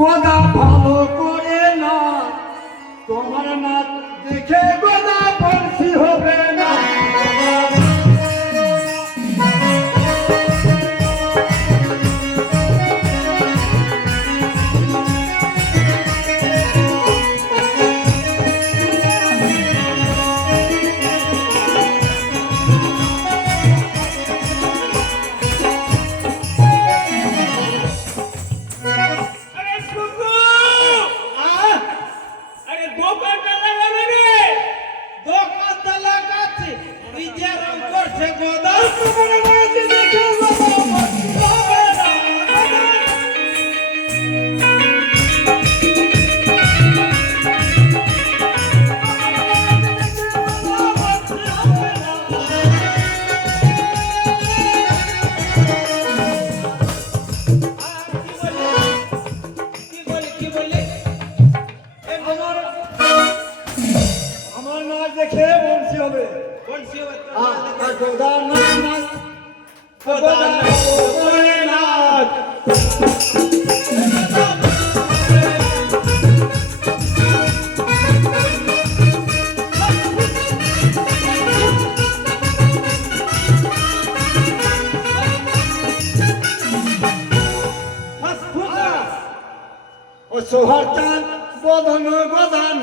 গোদা ভালো করে না, তোমার নাচ দেখে গোদা বংশী হবে না। সোহার চাঁদ বদন বদন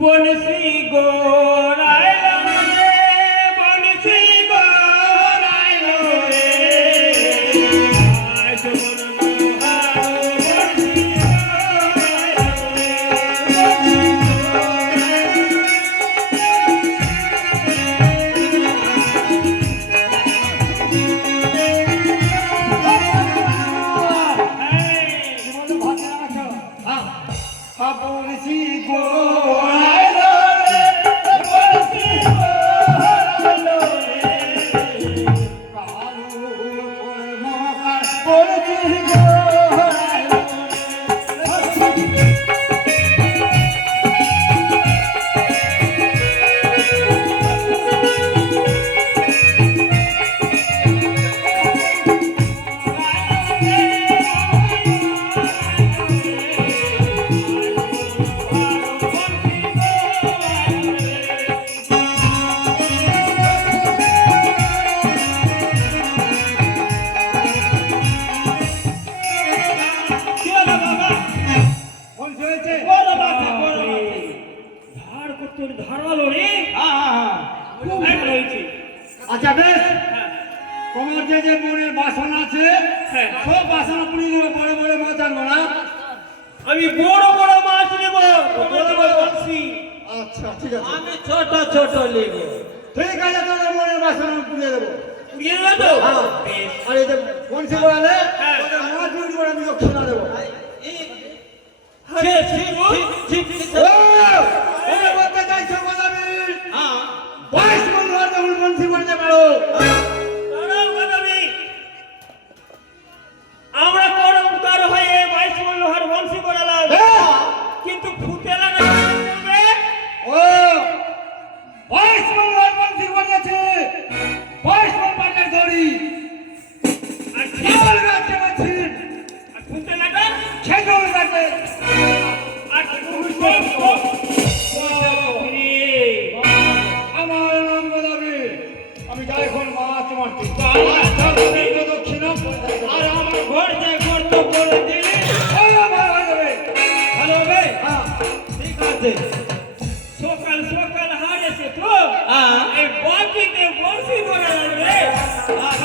বনসি গোরাইলাম রে, বনসি গোরাইলাম রে, আজ মনোহার বনসি গোরাইলাম রে, বনসি আচ্ছা বেশ, তোমার যে যে মনের বাসনা আছে সব বাসনা পুরি নেবো, বড় বড় মাছ আনবো না। আমি বড় বড় মাছ নেব, বড় বড় বংশী। আচ্ছা ঠিক আছে, আমি ছোট ছোট নেব। ঠিক আছে, তোদের মনের বাসনা পুড়িয়ে দেবো। পুড়িয়ে দেবে তো? আর এই যে বংশী বলালে তোদের মাছ উঠি করে আমি দক্ষিণা দেবো। বলতে চাইছো গোদাবীর 22 মনোহর যখন বংশী করতে পারো, আমরা করমতার হয়ে 22 মনোহর বংশী করালাম, কিন্তু ফুটেলা না করবে। ও 22 মনোহর বংশী করেছে, 22 মন পাটের দড়ি আর খেয়াল রাখতে পারছি, আর ফুটেলাটা খেজুর গাছে আর আমার নাম গোদাবীর, আমি যাই এখন মাছ মারতে। তো বলে দিলি ভালো হয়ে যাবে। ভালো হবে। হ্যাঁ, ঠিক আছে, সকাল সকাল হাট এসে তো হ্যাঁ। এই বাকিতে বর্ষি করে লাগবে। আচ্ছা